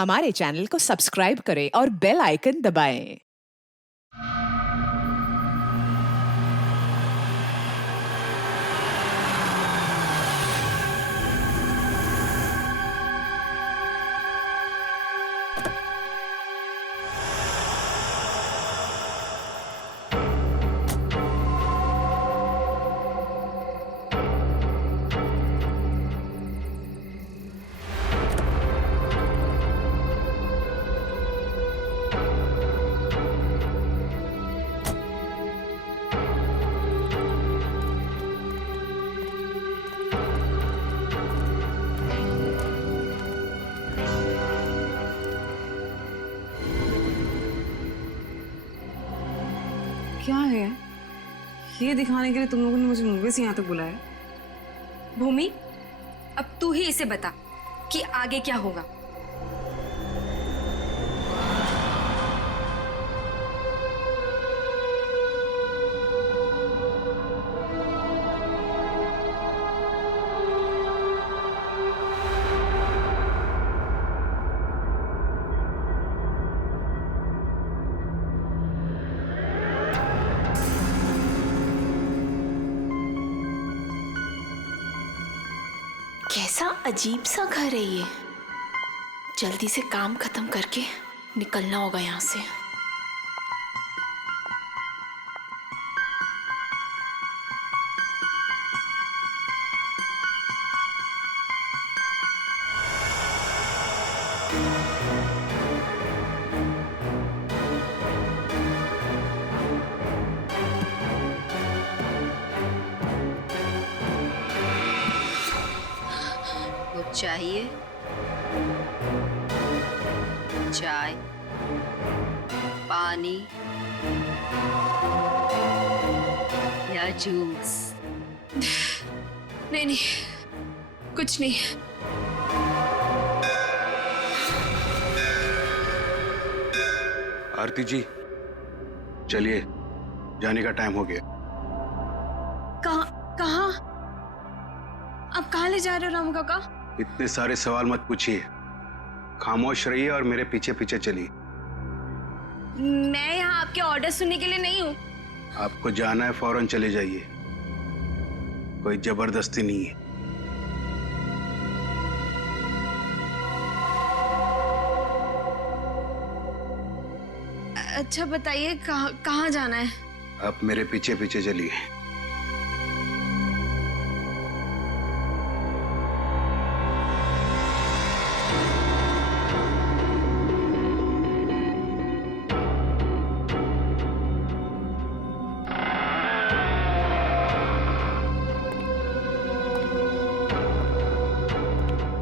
हमारे चैनल को सब्सक्राइब करें और बेल आइकन दबाएं। क्या है ये दिखाने के लिए तुम लोगों ने मुझे मुंबई से यहाँ तक बुलाया? भूमि, अब तू ही इसे बता कि आगे क्या होगा। कैसा अजीब सा घर है ये। जल्दी से काम खत्म करके निकलना होगा यहाँ से। कुछ चाहिए? चाय, पानी या जूस? नहीं, कुछ नहीं। आरती जी, चलिए, जाने का टाइम हो गया। कहाँ? आप कहाँ ले जा रहे हो रामू काका? इतने सारे सवाल मत पूछिए, खामोश रहिए और मेरे पीछे पीछे चलिए। मैं यहाँ आपके ऑर्डर सुनने के लिए नहीं हूँ। आपको जाना है, फौरन चले जाइए, कोई जबरदस्ती नहीं है। अच्छा बताइए कहाँ जाना है? आप मेरे पीछे पीछे चलिए।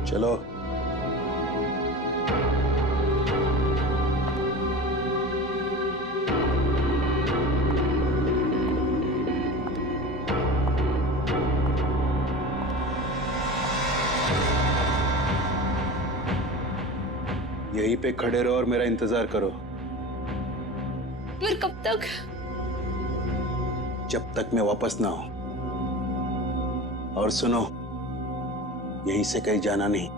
चलो। यहीं पे खड़े रहो और मेरा इंतजार करो। फिर कब तक? जब तक मैं वापस ना आऊं। और सुनो, यहीं से कहीं जाना नहीं।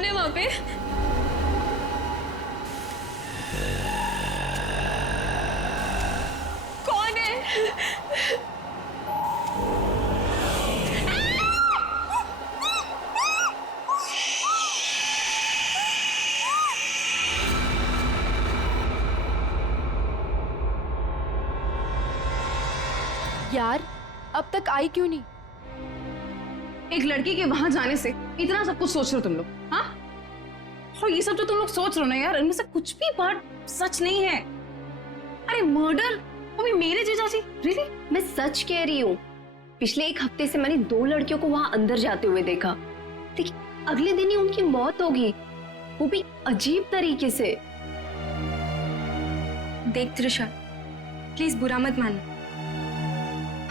कौन है वहां पे? कौन है? यार अब तक आई क्यों नहीं? एक लड़की के वहां जाने से इतना सब कुछ सोच रहे हो तुम लोग, हाँ? और ये सब जो तुम लोग सोच रहे हो ना यार, इनमें से कुछ भी बात सच नहीं है। अरे मर्डर, वो भी मेरे जीजाजी? रियली? मैं सच कह रही हूँ। पिछले एक हफ्ते से मैंने 2 लड़कियों को वहां अंदर जाते हुए देखा, लेकिन अगले दिन ही उनकी मौत होगी, वो भी अजीब तरीके से। देख त्रिशा, प्लीज बुरा मत मानना।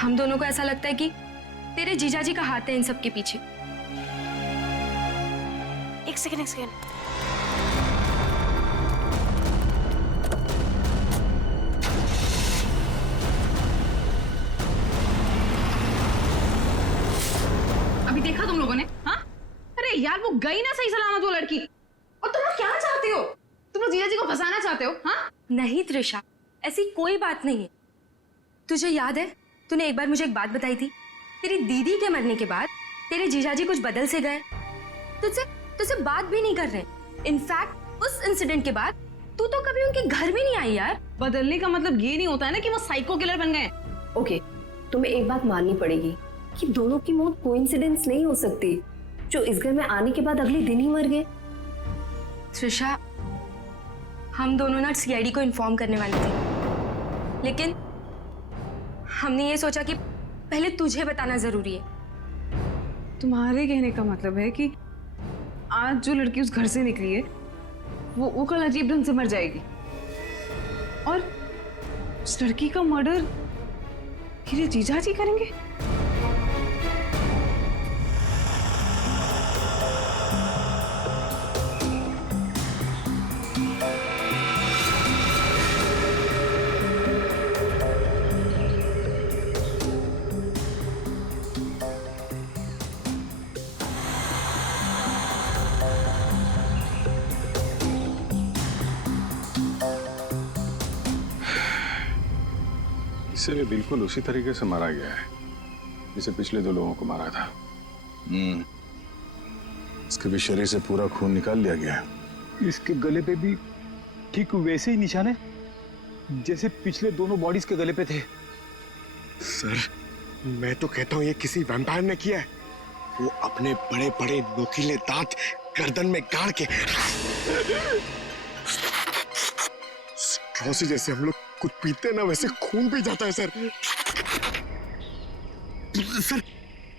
हम दोनों को ऐसा लगता है कि तेरे जीजाजी का हाथ है इन सब के पीछे। एक सेकंड। अभी देखा तुम लोगों ने? हाँ? अरे यार वो गई ना सही सलामत वो लड़की। और तुम लोग क्या चाहते हो? तुम लोग जीजाजी को फंसाना चाहते हो? हाँ? नहीं त्रिशा, ऐसी कोई बात नहीं है। तुझे याद है तूने एक बार मुझे एक बात बताई थी, तेरी दीदी के मरने के बाद तेरे जीजाजी कुछ बदल से गए, तुझसे बात भी नहीं कर रहे। इनफैक्ट उस इंसिडेंट के बाद तू तो कभी उनके घर भी नहीं आई यार। बदलने का मतलब ये नहीं होता है ना कि वो साइको किलर बन गए। ओके, तुम्हें एक बात माननी पड़ेगी कि दोनों की मौत कोइंसिडेंस नहीं हो सकती, जो इस घर में आने के बाद अगले दिन ही मर गए। त्रिशा, हम दोनों ना सीआईडी को इन्फॉर्म करने वाले थे, लेकिन हमने ये सोचा कि पहले तुझे बताना जरूरी है। तुम्हारे कहने का मतलब है कि आज जो लड़की उस घर से निकली है वो कल अजीब ढंग से मर जाएगी, और उस लड़की का मर्डर मेरे जीजाजी करेंगे? इसे भी बिल्कुल उसी तरीके से मारा गया है जिसे पिछले 2 लोगों को मारा था। इसके भी शरीर से पूरा खून निकाल लिया गया है। इसके गले पे भी ठीक वैसे ही निशान है जैसे पिछले दोनों बॉडीज के गले पे थे। सर, मैं तो कहता हूँ ये किसी वैम्पायर ने किया है। वो अपने बड़े बड़े नोकीले दांत गर्दन में गाड़ के स्ट्रॉ से जैसे हम लोग कुछ पीते हैं ना, वैसे खून पी जाता है सर। सर,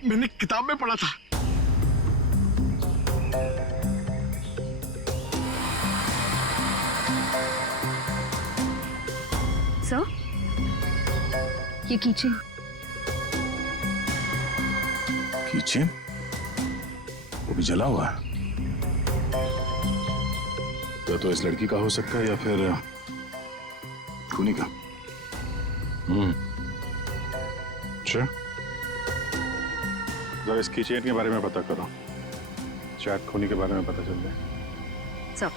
मैंने किताब में पढ़ा था। सर, ये कीचेन। किचन? वो भी जला हुआ है। तो इस लड़की का हो सकता है या फिर खूनी का। अच्छा, जरा इस कीचेन के बारे में पता करो, शायद खूनी के बारे में पता चल जाए। सर,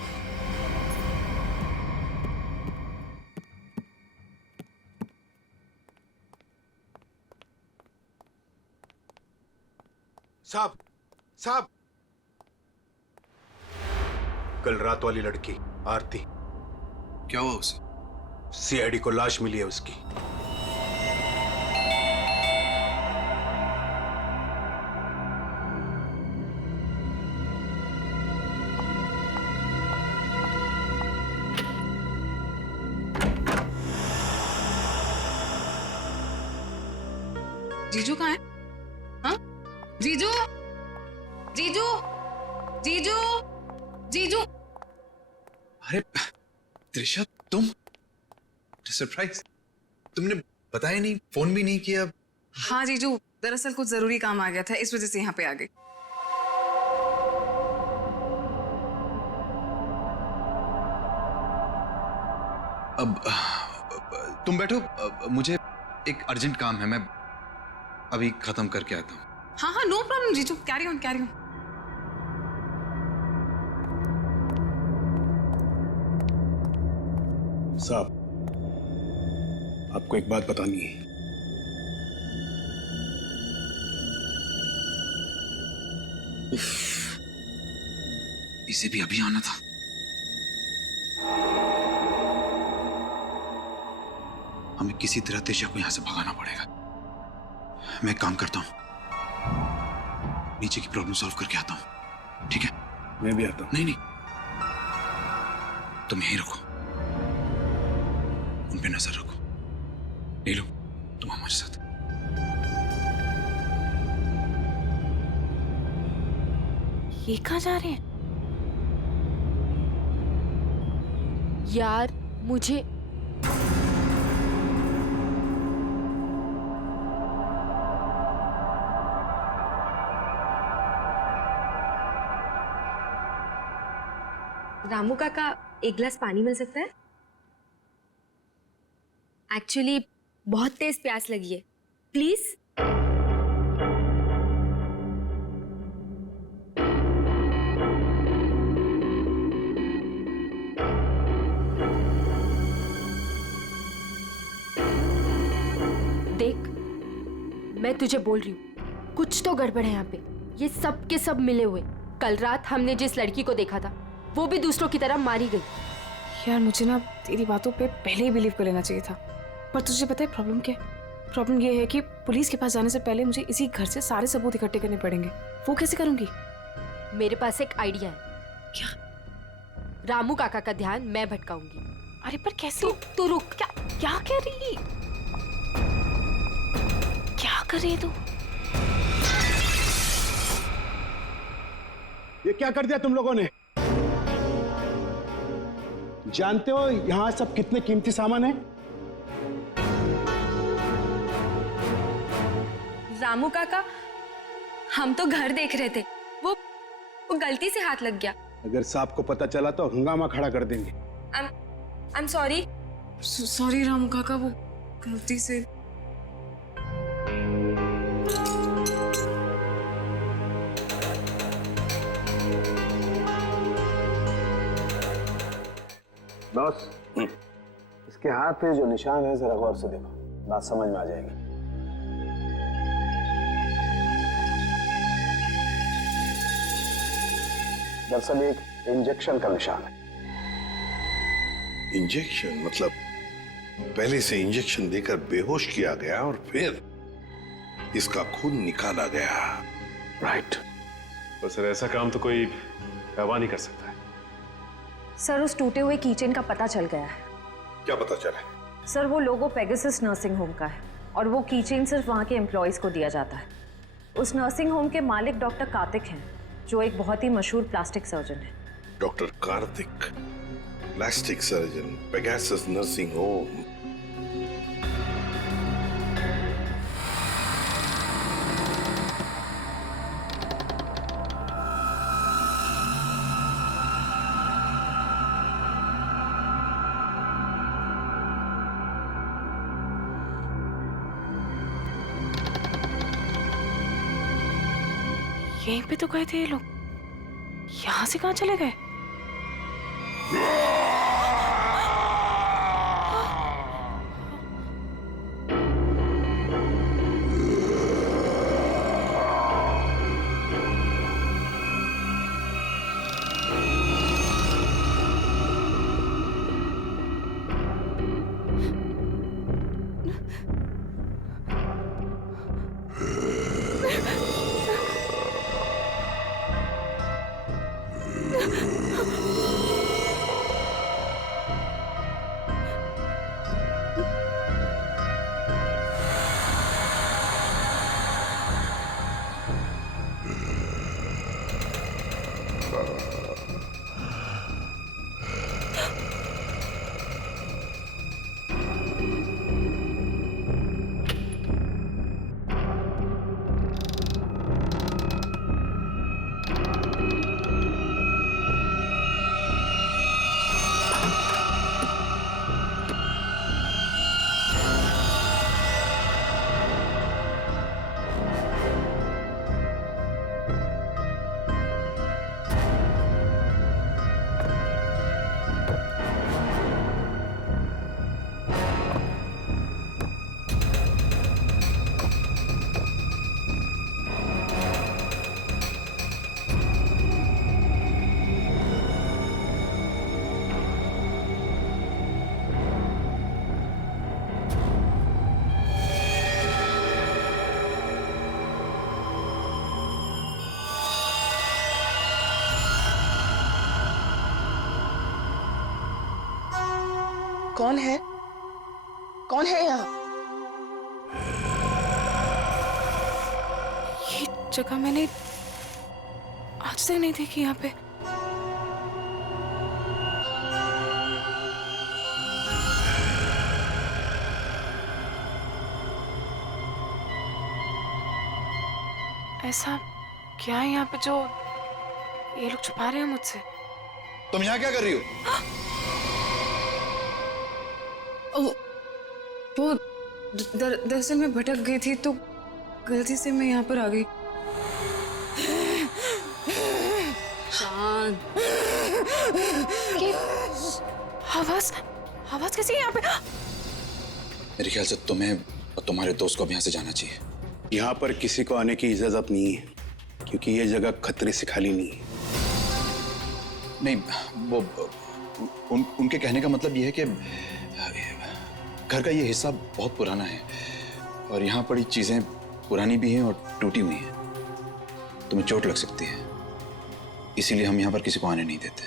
साहब, कल रात वाली लड़की आरती, क्या हुआ उसे? सीआईडी को लाश मिली है उसकी। जीजू कहाँ है? हाँ? जीजू, जीजू, जीजू, जीजू। अरे त्रिशा, तुम? सरप्राइज, तुमने बताया नहीं, फोन भी नहीं किया। हाँ जीजू, दरअसल कुछ जरूरी काम आ गया था, इस वजह से यहाँ पे आ गई। अब तुम बैठो, मुझे एक अर्जेंट काम है, मैं अभी खत्म करके आता हूँ। हाँ हाँ, नो प्रॉब्लम जीजू, कैरी ऑन कैरी ऑन। साहब, आपको एक बात बतानी है। इसे भी अभी आना था। हमें किसी तरह तेजा को यहां से भगाना पड़ेगा। मैं एक काम करता हूं, नीचे की प्रॉब्लम सॉल्व करके आता हूं, ठीक है? मैं भी आता हूं। नहीं नहीं, तुम यहीं रखो, उन पे नजर रखो। नीलू, तुम हमारे साथ। ये कहाँ जा रहे हैं? यार मुझे रामू काका, एक गिलास पानी मिल सकता है? एक्चुअली बहुत तेज प्यास लगी है, प्लीज। देख, मैं तुझे बोल रही हूँ, कुछ तो गड़बड़ है यहाँ पे। ये सब के सब मिले हुए। कल रात हमने जिस लड़की को देखा था, वो भी दूसरों की तरह मारी गई। यार मुझे ना तेरी बातों पे पहले ही बिलीव कर लेना चाहिए था, पर तुझे पता है प्रॉब्लम क्या है? प्रॉब्लम ये है कि पुलिस के पास जाने से पहले मुझे इसी घर से सारे सबूत इकट्ठे करने पड़ेंगे। वो कैसे करूंगी? मेरे पास एक आइडिया है। क्या? रामू काका का ध्यान मैं भटकाऊंगी। अरे पर कैसे? तू रुक। क्या कह रही? क्या कर रही है तू? ये क्या कर दिया तुम लोगों ने? जानते हो यहां सब कितने कीमती सामान है? रामू काका, हम तो घर देख रहे थे, वो गलती से हाथ लग गया। अगर साहब को पता चला तो हंगामा खड़ा कर देंगे। I am sorry. Sorry Ramu काका, वो गलती से। बॉस, इसके हाथ पे जो निशान है जरा गौर से देखो, बात समझ में आ जाएगी। दरअसल एक इंजेक्शन का निशान है। इंजेक्शन मतलब पहले से इंजेक्शन देकर बेहोश किया गया और फिर इसका खून निकाला गया। राइट। तो सर ऐसा काम तो कोई गवाह नहीं कर सकता है। सर, उस टूटे हुए कीचेन का पता चल गया है। क्या पता चला? सर, वो लोगो पेगासस नर्सिंग होम का है और वो कीचेन सिर्फ वहाँ के एम्प्लॉयज को दिया जाता है। उस नर्सिंग होम के मालिक डॉक्टर कार्तिक हैं, जो एक बहुत ही मशहूर प्लास्टिक सर्जन है। Doctor Kartik, plastic surgeon, Pegasus nursing home. यहीं पे तो गए थे ये लोग, यहाँ से कहाँ चले गए? कौन है? कौन है यहाँ? ये जगह मैंने आज तक नहीं देखी यहाँ पे। ऐसा क्या है यहाँ पे जो ये लोग छुपा रहे हैं मुझसे? तुम यहाँ क्या कर रही हो? वो दरअसल मैं भटक गई थी तो गलती से मैं यहाँ पर आ गई। शांत। आवाज कैसी है यहाँ पे? मेरे ख्याल से तुम्हें और तुम्हारे दोस्त को अब यहाँ से जाना चाहिए। यहाँ पर किसी को आने की इजाजत नहीं है क्योंकि ये जगह खतरे से खाली नहीं है। नहीं, वो उनके कहने का मतलब ये है कि घर का ये हिस्सा बहुत पुराना है और यहाँ पड़ी चीजें पुरानी भी हैं और टूटी हुई हैं। तुम्हें चोट लग सकती है, इसीलिए हम यहाँ पर किसी को आने नहीं देते।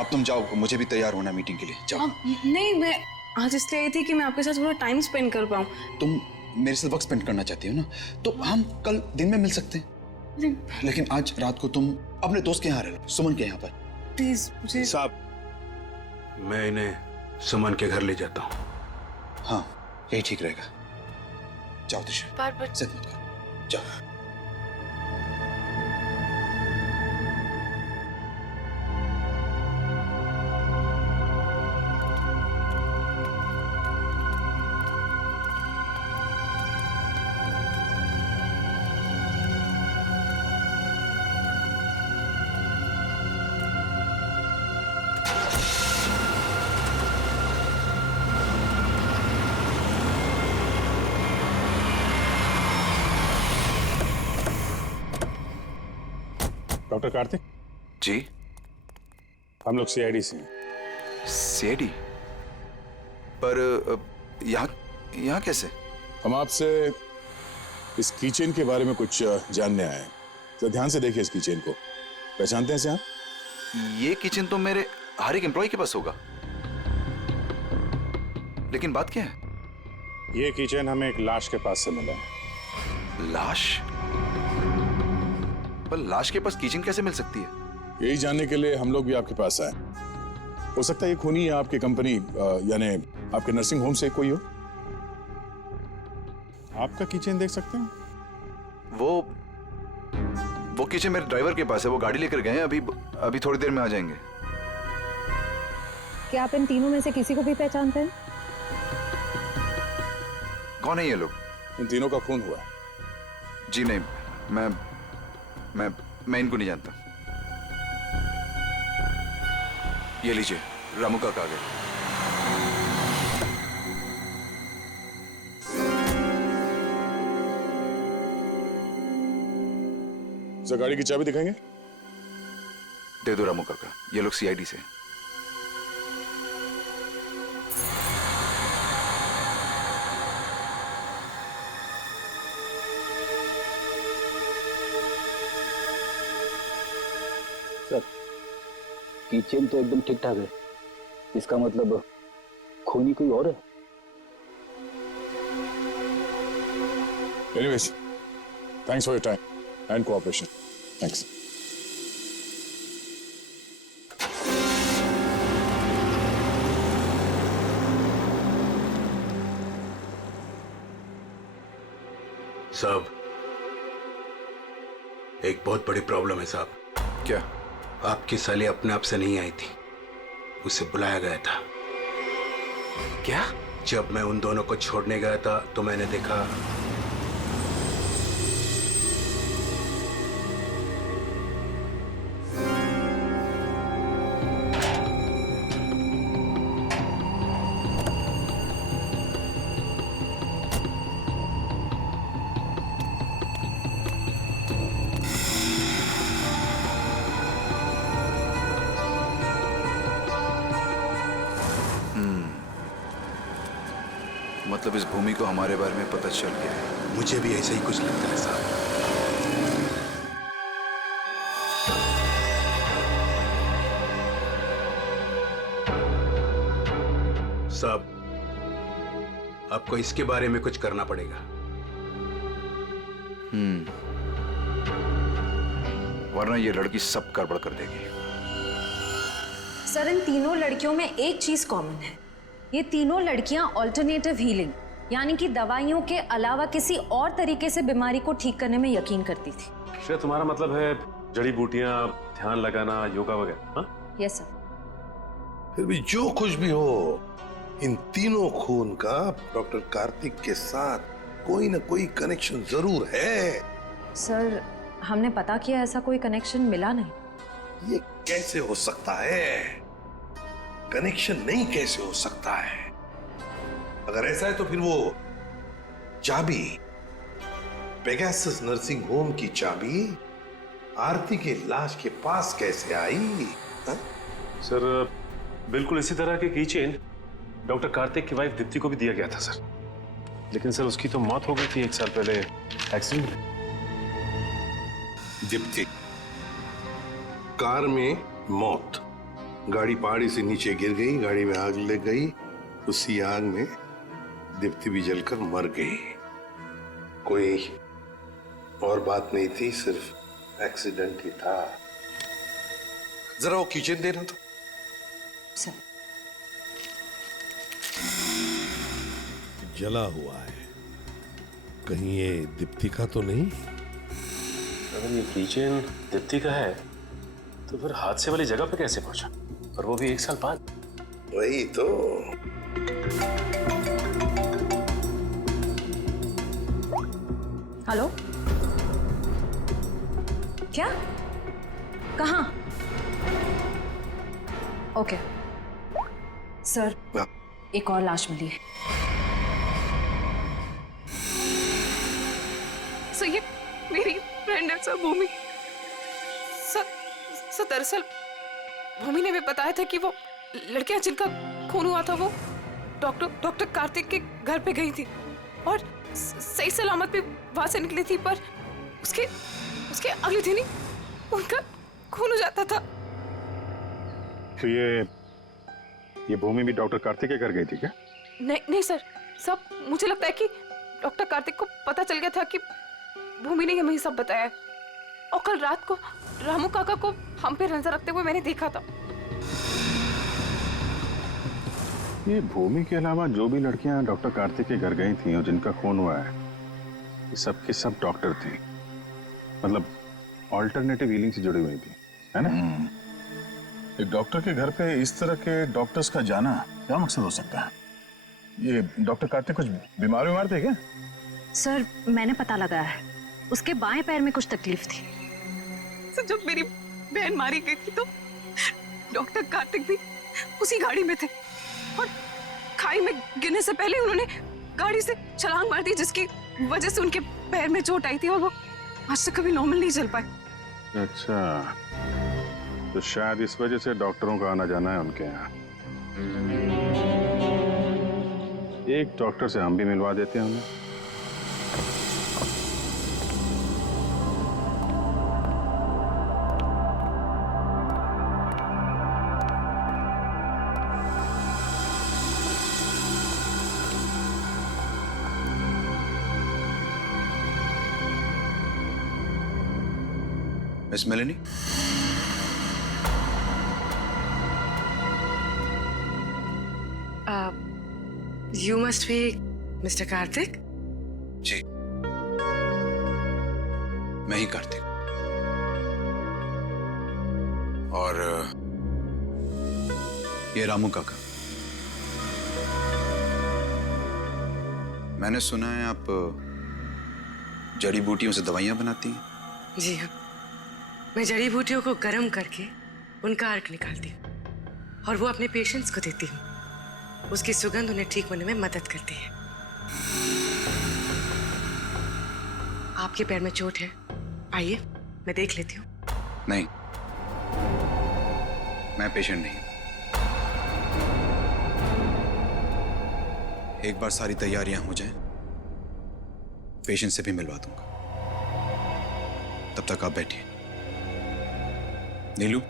अब तुम जाओ, मुझे भी तैयार होना मीटिंग के लिए। जाओ। नहीं, मैं आज इसलिए आई थी कि मैं आपके साथ थोड़ा टाइम स्पेंड कर पाऊँ। तुम मेरे साथ वक्त स्पेंड करना चाहती हो ना, तो हम कल दिन में मिल सकते हैं। लेकिन आज रात को तुम अपने दोस्त के यहाँ रह लो, सुमन के यहाँ पर। प्लीज मुझे। साहब, मैं इन्हें सुमन के घर ले जाता हूँ। हाँ, यही ठीक रहेगा। जाओ दिशा, बार-बार जिद मत करो, जाओ। डॉक्टर कार्तिक जी, हम लोग सीआईडी से हैं। सीआईडी? पर यहाँ कैसे? हम आपसे इस कीचेन के बारे में कुछ जानने आए हैं। तो ध्यान से देखिए इस कीचेन को। पहचानते हैं इसे आप? ये किचन तो मेरे हर एक एम्प्लॉय के पास होगा, लेकिन बात क्या है? ये कीचेन हमें एक लाश के पास से मिला है। लाश? पर लाश के पास किचन कैसे मिल सकती है? यही जानने के लिए हम लोग भी आपके पास आए। हो सकता है ये खूनी या आपकी कंपनी यानी आपके नर्सिंग होम से कोई हो। आपका किचन देख सकते हैं? वो किचन मेरे ड्राइवर के पास है, वो गाड़ी लेकर गए हैं, अभी थोड़ी देर में आ जाएंगे। क्या आप इन तीनों में से किसी को भी पहचानते हैं? कौन है ये लोग? इन तीनों का खून हुआ है। जी नहीं, मैं इनको नहीं जानता। ये लीजिए, रामू का कागज। सर, गाड़ी की चाबी दिखाएंगे? दे दो रामू काका, ये लोग सीआईडी से। किचन तो एकदम ठीक ठाक है, इसका मतलब खूनी कोई और है। Anyways, thanks for your time and cooperation. Thanks. साहब, एक बहुत बड़ी प्रॉब्लम है साहब। क्या? आपकी साली अपने आप से नहीं आई थी, उसे बुलाया गया था। क्या? जब मैं उन दोनों को छोड़ने गया था तो मैंने देखा मतलब इस भूमि को हमारे बारे में पता चल गया है। मुझे भी ऐसा ही कुछ लगता है साहब। साहब, आपको इसके बारे में कुछ करना पड़ेगा। वरना ये लड़की सब गड़बड़ कर देगी। सर, इन तीनों लड़कियों में एक चीज कॉमन है। ये तीनों लड़कियां ऑल्टरनेटिव हीलिंग यानी कि दवाइयों के अलावा किसी और तरीके से बीमारी को ठीक करने में यकीन करती थी। श्रेया, तुम्हारा मतलब है जड़ी बूटियां, ध्यान लगाना, योगा वगैरह? हाँ, यस सर। फिर भी जो कुछ भी हो, इन तीनों खून का डॉक्टर कार्तिक के साथ कोई ना कोई कनेक्शन जरूर है। सर, हमने पता किया, ऐसा कोई कनेक्शन मिला नहीं। ये कैसे हो सकता है? कनेक्शन नहीं कैसे हो सकता है? अगर ऐसा है तो फिर वो चाबी, पेगासस नर्सिंग होम की चाबी आरती के लाश के पास कैसे आई? हा? सर, बिल्कुल इसी तरह के कीचेन डॉक्टर कार्तिक की वाइफ दीप्ति को भी दिया गया था सर। लेकिन सर उसकी तो मौत हो गई थी 1 साल पहले एक्सीडेंट में। दीप्ति, कार में मौत, गाड़ी पहाड़ी से नीचे गिर गई, गाड़ी में आग लग गई, उसी आग में दीप्ति भी जलकर मर गई। कोई और बात नहीं थी, सिर्फ एक्सीडेंट ही था। जरा वो किचन देना तो। सर, जला हुआ है, कहीं ये दीप्ति का तो नहीं? अगर ये किचन दीप्ति का है तो फिर हादसे वाली जगह पे कैसे पहुंचा, और वो भी 1 साल बाद? वही तो। हेलो, क्या? कहाँ? ओके सर, एक और लाश मिली है। सर, ये मेरी फ्रेंड है सर, भूमि। सर दरअसल भूमि ने भी बताया था कि वो लड़कियां जिनका खून हुआ था वो डॉक्टर कार्तिक के घर पे गई थी और सही सलामत भी वहां से निकली थी, पर उसके अगले दिन ही उनका खून हो जाता था। तो ये भूमि भी डॉक्टर कार्तिक के घर गई थी क्या? नहीं सर, सब मुझे लगता है कि डॉक्टर कार्तिक को पता चल गया था कि भूमि ने हमें सब बताया, और कल रात को रामू काका को हम पे नजर रखते हुए मैंने देखा था। ये भूमि के अलावा जो भी लड़कियां डॉक्टर कार्तिक के घर गई थी और जिनका खून हुआ है, ये सब के सब डॉक्टर थे, मतलब ऑल्टरनेटिव हीलिंग से जुड़ी हुई थी, है ना? एक डॉक्टर के घर पे इस तरह के डॉक्टर्स का जाना क्या मकसद हो सकता है? ये डॉक्टर कार्तिक कुछ बीमार थे क्या? सर, मैंने पता लगाया है, उसके बाएं पैर में कुछ तकलीफ थी। सर, जब मेरी बहन मारी गई थी तो डॉक्टर कार्तिक भी उसी गाड़ी में थे, और खाई में गिरने से पहले उन्होंने गाड़ी से छलांग मार दी, जिसकी वजह से उनके पैर में चोट आई थी और वो आज तक कभी नॉर्मल नहीं चल पाए। अच्छा, तो शायद इस वजह से डॉक्टरों का आना जाना है उनके यहाँ। एक डॉक्टर से हम भी मिलवा देते हैं उन्हें। Miss Meloni, You must be Mr. Karthik? जी, मैं ही कार्तिक। और ये रामू काका। मैंने सुना है आप जड़ी बूटियों से दवाइयां बनाती हैं। जी हाँ, मैं जड़ी बूटियों को गर्म करके उनका अर्क निकालती हूँ और वो अपने पेशेंट्स को देती हूँ। उसकी सुगंध उन्हें ठीक होने में मदद करती है। आपके पैर में चोट है, आइए मैं देख लेती हूँ। नहीं, मैं पेशेंट नहीं। एक बार सारी तैयारियां हो जाएं, पेशेंट से भी मिलवा दूंगा। तब तक आप बैठिए। नीलू,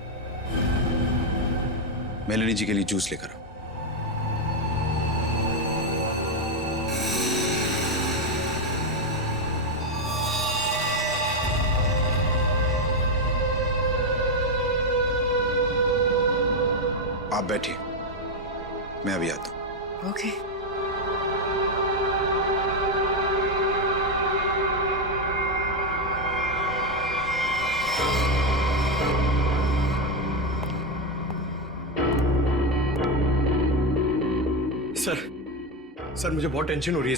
मेलेनी जी के लिए जूस लेकर आओ। आप बैठिए, मैं अभी आता हूँ। ओके। सर मुझे बहुत टेंशन हो रही है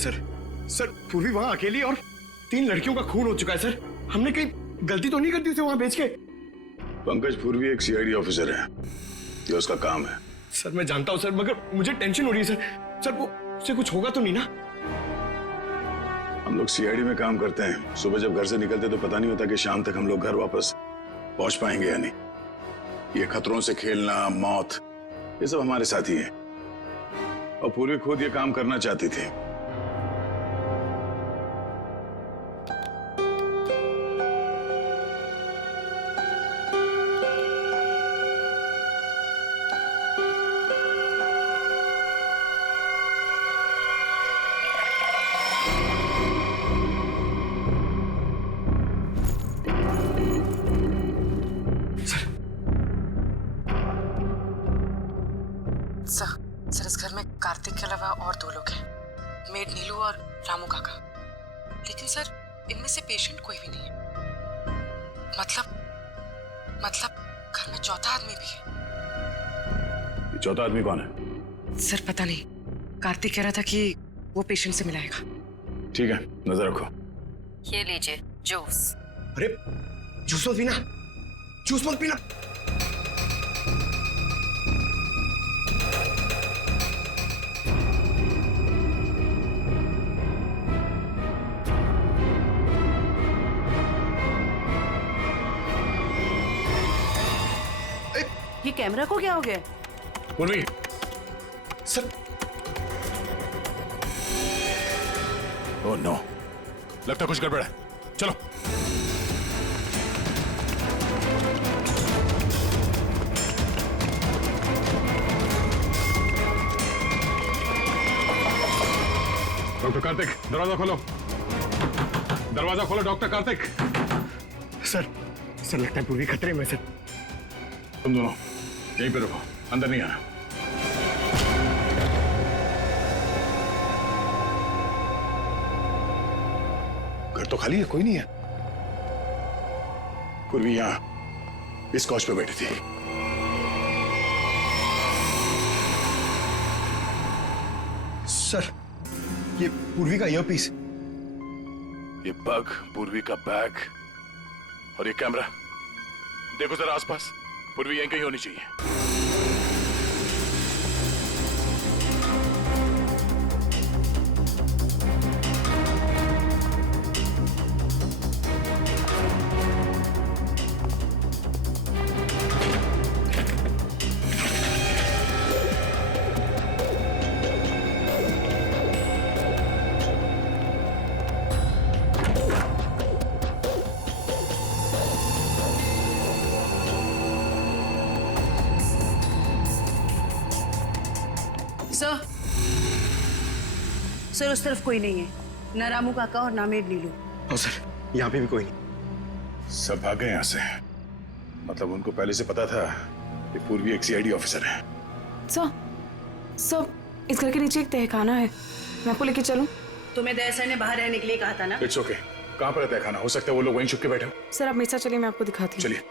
सर पूर्वी वहां अकेली और 3 लड़कियों का खून हो चुका है सर। हमने कहीं गलती तो नहीं कर दी उसे वहां भेज के? पंकज पूर्वी एक सीआईडी ऑफिसर है, ये उसका काम है। सर मैं जानता हूं सर, मगर मुझे टेंशन हो रही है सर वो उसे कुछ होगा तो नहीं ना? हम लोग सीआईडी में काम करते हैं, सुबह जब घर से निकलते तो पता नहीं होता कि शाम तक हम लोग घर वापस पहुंच पाएंगे या नहीं। ये खतरों से खेलना, मौत, ये सब हमारे साथी है और पूर्वी खुद ये काम करना चाहती थी। सर इस घर में कार्तिक के अलावा और 2 लोग हैं, मेड नीलू और रामू काका। लेकिन सर इनमें से पेशेंट कोई भी नहीं है। मतलब घर में चौथा आदमी भी है। ये चौथा आदमी कौन है? सर पता नहीं, कार्तिक कह रहा था कि वो पेशेंट से मिलाएगा। ठीक है, नजर रखो। ये लीजिए जूस। अरे जूस मत पीना, जूस मत पीना। ये कैमरा को क्या हो गया? पूर्वी सर। ओह नो, लगता कुछ गड़बड़ है। चलो। डॉक्टर कार्तिक, दरवाजा खोलो। दरवाजा खोलो डॉक्टर कार्तिक। सर लगता है पूरी खतरे में सर। तुम दोनों यहीं पे रुको, अंदर नहीं आना। घर तो खाली है, कोई नहीं है। पूर्वी यहां इस कॉच पे बैठी थी। सर ये पूर्वी का ईयरपीस, ये पग, पूर्वी का बैग और ये कैमरा। देखो जरा आसपास, पूर्वी यहीं कहीं होनी चाहिए। सर उस तरफ कोई नहीं है, ना रामू काका और ना मेड नीलू। और सर यहाँ पे भी कोई नहीं। सब भाग गए यहाँ से। मतलब उनको पहले से पता था कि पूर्वी एक सीआईडी ऑफिसर है। सर इस घर के नीचे एक तहखाना है, मैं आपको लेके चलूं? तुम्हें दया सर ने बाहर रहने के लिए कहा था ना। It's okay. कहाँ पर है तहखाना? हो सकता है वो लोग वहीं छुप के बैठे हो। सर आप मेरे साथ चलिए, मैं आपको दिखाती हूँ। चलिए।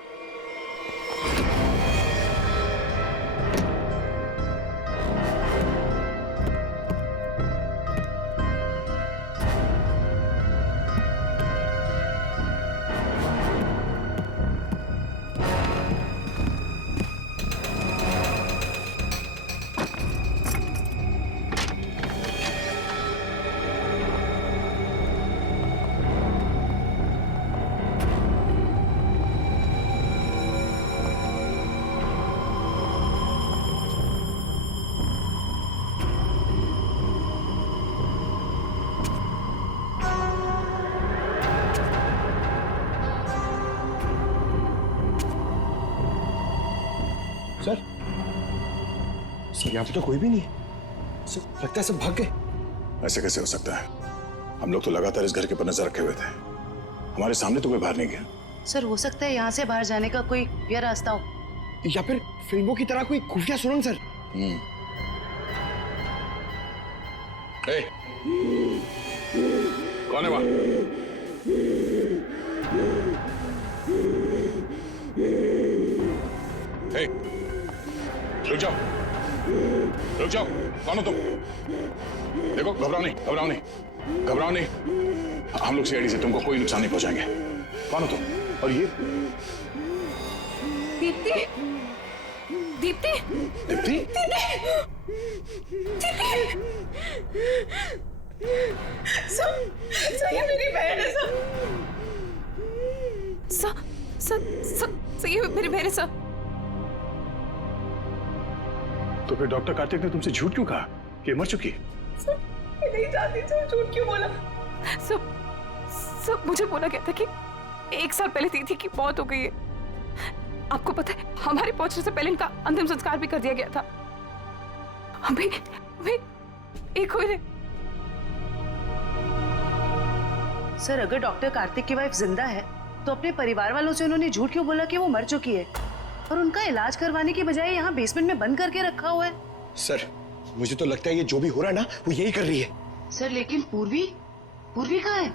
सर यहाँ पे तो कोई भी नहीं है। सर लगता है सब भाग गए। ऐसे कैसे हो सकता है? हम लोग तो लगातार इस घर के ऊपर नजर रखे हुए थे, हमारे सामने तो कोई बाहर नहीं गया। सर हो सकता है यहाँ से बाहर जाने का कोई यह रास्ता हो। या फिर फिल्मों की तरह कोई खुफिया सुरंग सर। ए, कौन है वहां? ए, रुक जाओ, रुक जाओ। कौन हो तुम? देखो, घबराओ नहीं, घबराओ नहीं, घबराओ नहीं। हम लोग सीआईडी से तुमको कोई नुकसान नहीं पहुंचाएंगे। कौन हो तुम? और ये दीप्ति, दीप्ति, दीप्ति, ये मेरी बहन है ये मेरी बहन है सर। तो फिर डॉक्टर कार्तिक ने तुमसे झूठ क्यों कहा कि मर चुकी है? मैं नहीं चाहती सर, झूठ क्यों बोला? सब मुझे बोला गया था कि 1 साल पहले दीदी की मौत हो गई है। आपको पता है, हमारे पहुंचने से पहले इनका अंतिम संस्कार भी कर दिया गया था। हमें एक हुए ने। सर, अगर डॉक्टर कार्तिक की वाइफ जिंदा है तो अपने परिवार वालों से उन्होंने झूठ क्यों बोला कि वो मर चुकी है और उनका इलाज करवाने की बजाय यहाँ बेसमेंट में बंद करके रखा हुआ है? सर, मुझे तो लगता है ये जो भी हो रहा है ना, वो यही कर रही है। सर, लेकिन पूर्वी कहाँ है?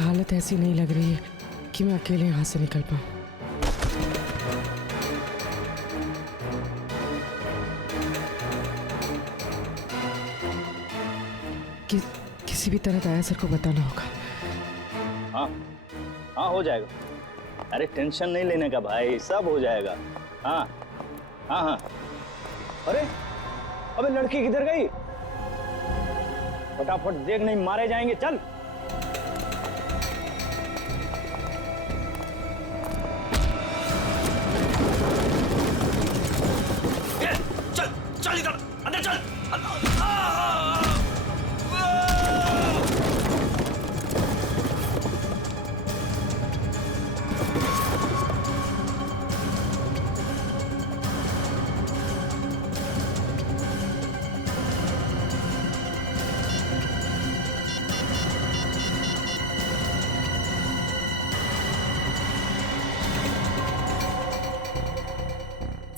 हालत ऐसी नहीं लग रही है कि मैं अकेले यहाँ से निकल पाऊँ। किसी भी तरह दया सर को बताना होगा। हाँ हाँ, हो जाएगा। अरे टेंशन नहीं लेने का भाई, सब हो जाएगा। हाँ हाँ हाँ। अरे अबे लड़की किधर गई? फटाफट देख, नहीं मारे जाएंगे। चल चल इधर, अंदर चल।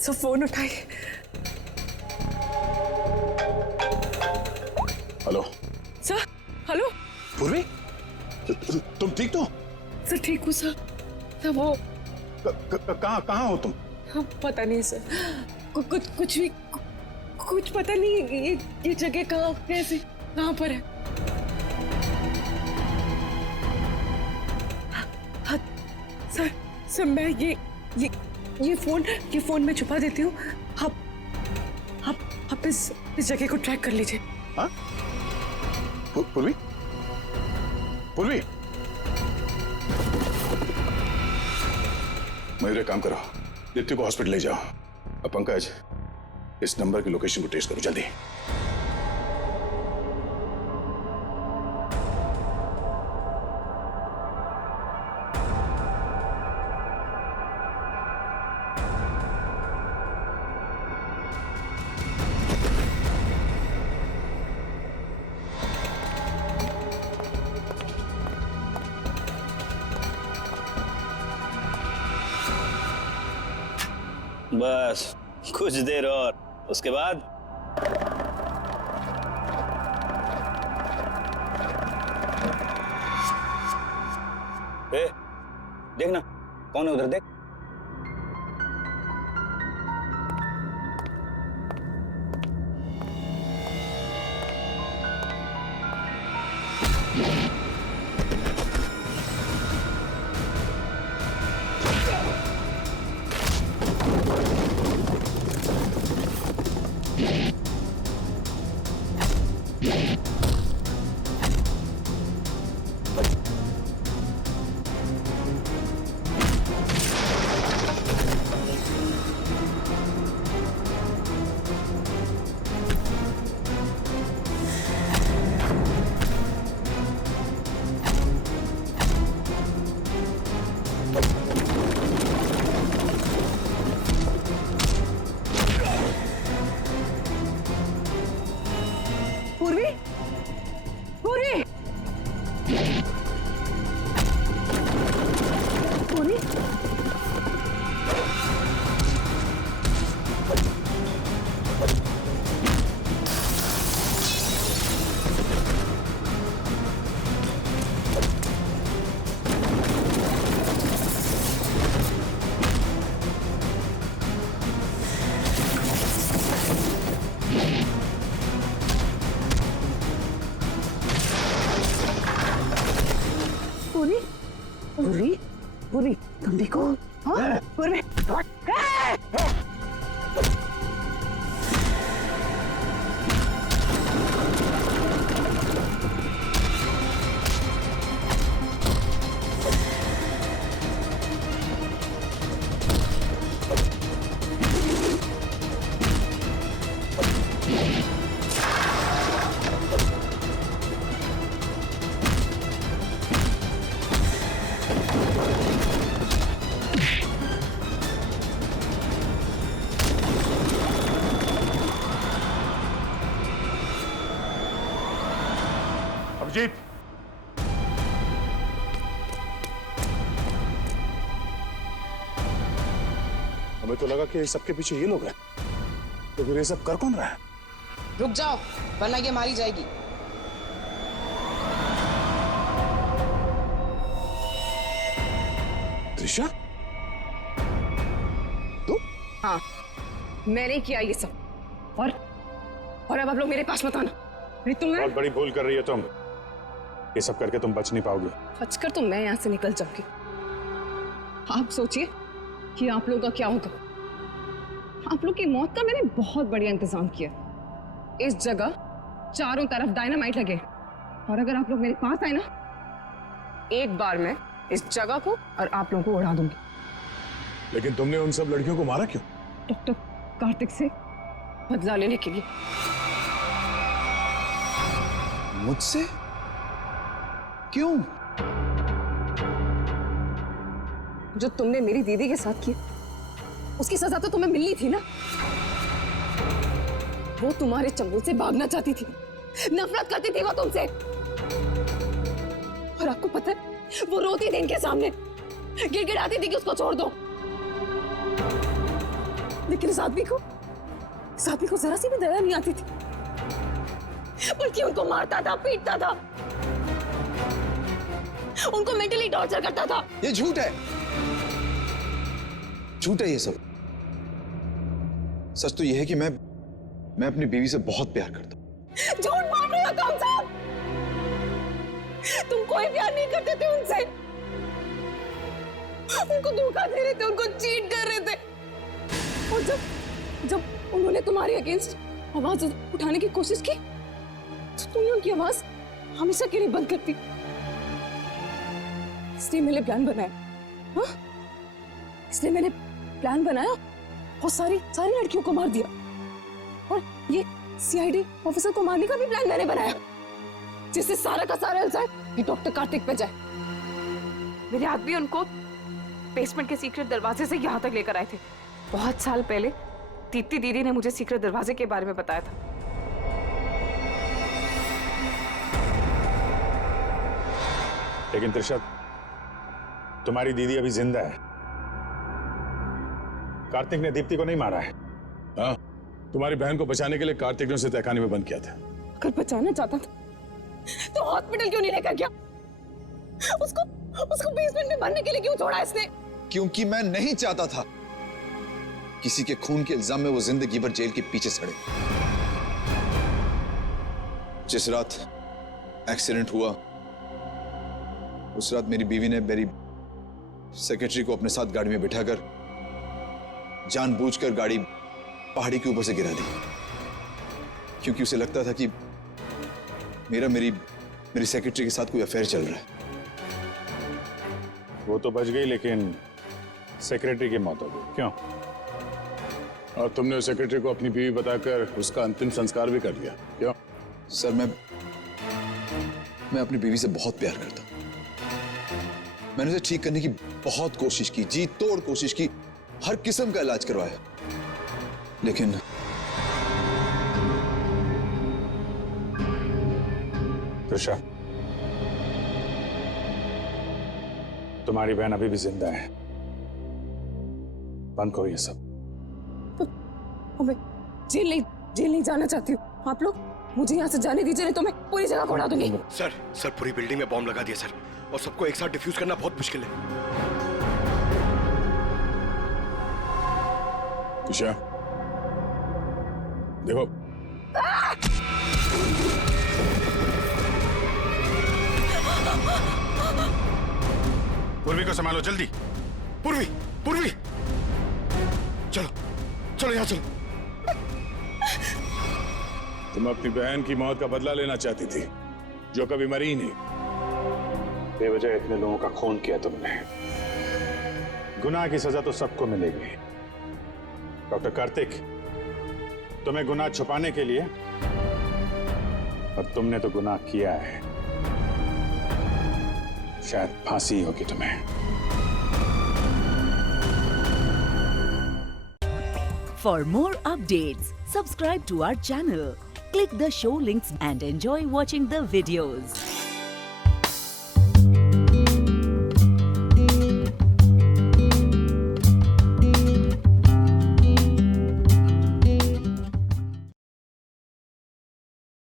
सब फोन उठाई। Hello sir. हेलो पूर्वी, तुम ठीक तो? सर ठीक हूँ सर। सर वो कहाँ हो तुम? पता नहीं सर, कुछ भी कुछ पता नहीं। ये जगह कहाँ, कैसे, कहाँ पर है? हाँ, सर मैं ये फोन में छुपा देती हूँ। आप इस जगह को ट्रैक कर लीजिए। हाँ? पूर्वी, पूर्वी, मेरे काम करो, दीप्ति को हॉस्पिटल ले जाओ। अब पंकज, इस नंबर की लोकेशन को ट्रेस करो जल्दी। बस कुछ देर और, उसके बाद देखना कौन है उधर, देख। पूर्वी, पूर्वी, पूर्वी, पूरी, पूरी, पूरी, तुम देखो, हाँ, पूरी, अभिजीत, हमें तो लगा कि सबके पीछे ये लोग हैं, तो फिर ये सब कर कौन रहा है? रुक जाओ वरना ये मारी जाएगी। त्रिशा, तू? हाँ, मैंने किया ये सब। और अब आप लोग मेरे पास मत आना। तुमने बहुत बड़ी भूल कर रही हो तुम। ये सब करके तुम बच नहीं पाओगी। बचकर तो मैं यहाँ से निकल जाऊंगी। आप सोचिए कि आप लोगों का क्या होगा। आप लोग की मौत का मैंने बहुत बढ़िया इंतजाम किया। इस जगह चारों तरफ डायनामाइट लगे, और अगर आप लोग मेरे पास आए ना, एक बार मैं इस जगह को और आप लोगों को उड़ा दूंगी। लेकिन तुमने उन सब लड़कियों को मारा क्यों? डॉक्टर कार्तिक से बदला लेने के लिए। मुझसे? क्यों? जो तुमने मेरी दीदी के साथ किया, उसकी सजा तो तुम्हें मिलनी थी ना। वो तुम्हारे चंगुल से भागना चाहती थी, नफरत करती थी वो तुमसे। और आपको पता है, वो रोती थी इनके सामने, गिड़गिड़ाती थी कि उसको छोड़ दो। लेकिन इस आदमी को जरा सी भी दया नहीं आती थी, बल्कि उनको मारता था, पीटता था, उनको मेंटली टॉर्चर करता था। ये झूठ है, झूठ है ये सब। सच तो ये है कि मैं अपनी बीवी से बहुत प्यार करता हूं। झूठ बोल रहे हो कौन साहब? तुम कोई प्यार नहीं करते थे उनसे, उनको धोखा दे रहे थे, उनको चीट कर रहे थे। और जब उन्होंने तुम्हारे अगेंस्ट आवाज उठाने की कोशिश की, तो तुमने उनकी आवाज हमेशा के लिए बंद कर दी। इसलिए मैंने प्लान बनाया, हाँ? इसलिए मैंने प्लान बनाया और सारी लड़कियों को मार दिया। और ये सीआईडी ऑफिसर को मारने का भी प्लान मैंने बनाया, जिससे सारा का सारा इल्जाम ये डॉक्टर कार्तिक पे जाए। मेरे आदमी उनको बेसमेंट के सीक्रेट दरवाजे से यहाँ तक लेकर आए थे। बहुत साल पहले दीप्ति दीदी ने मुझे सीक्रेट दरवाजे के बारे में बताया था। लेकिन त्रिशा, तुम्हारी दीदी अभी जिंदा है, कार्तिक ने दीप्ति को नहीं मारा है। हाँ, तुम्हारी बहन को बचाने के लिए कार्तिक ने उसे तहखाने में बंद किया था। अगर बचाना चाहता था तो हॉस्पिटल क्यों नहीं लेकर गया? उसको बेसमेंट में मरने के लिए क्यों छोड़ा इसने? क्योंकि मैं नहीं चाहता था किसी के खून के इल्जाम में वो जिंदगी भर जेल के पीछे सड़े। जिस रात एक्सीडेंट हुआ उस रात मेरी बीवी ने मेरी सेक्रेटरी को अपने साथ गाड़ी में बिठाकर जानबूझकर गाड़ी पहाड़ी के ऊपर से गिरा दी, क्योंकि उसे लगता था कि मेरी सेक्रेटरी के साथ कोई अफेयर चल रहा है। वो तो बच गई, लेकिन सेक्रेटरी की मौत हो गई। क्यों? और तुमने उस सेक्रेटरी को अपनी बीवी बताकर उसका अंतिम संस्कार भी कर दिया। क्यों? सर, मैं अपनी बीवी से बहुत प्यार करता हूं। मैंने उसे ठीक करने की बहुत कोशिश की, जी तोड़ कोशिश की, हर किस्म का इलाज करवाया, लेकिन त्रिशा, तुम्हारी बहन अभी भी जिंदा है। बंद करो ये सब। मैं जेल नहीं जाना चाहती हूँ। आप लोग मुझे यहाँ से जाने दीजिए, नहीं तो मैं पूरी जगह को उड़ा दूंगी। सर पूरी बिल्डिंग में बॉम्ब लगा दिया सर, और सबको एक साथ डिफ्यूज करना बहुत मुश्किल है। त्रिशा, देखो, पूर्वी को संभालो, जल्दी। पूर्वी, चलो यहाँ चलो। तुम अपनी बहन की मौत का बदला लेना चाहती थी, जो कभी मरी ही नहीं। बेवजह इतने लोगों का खून किया तुमने। गुनाह की सजा तो सबको मिलेगी। डॉक्टर कार्तिक, तुम्हें गुनाह छुपाने के लिए, और तुमने तो गुनाह किया है। शायद फांसी होगी तुम्हें। For more updates, subscribe to our channel, click the show links and enjoy watching the videos.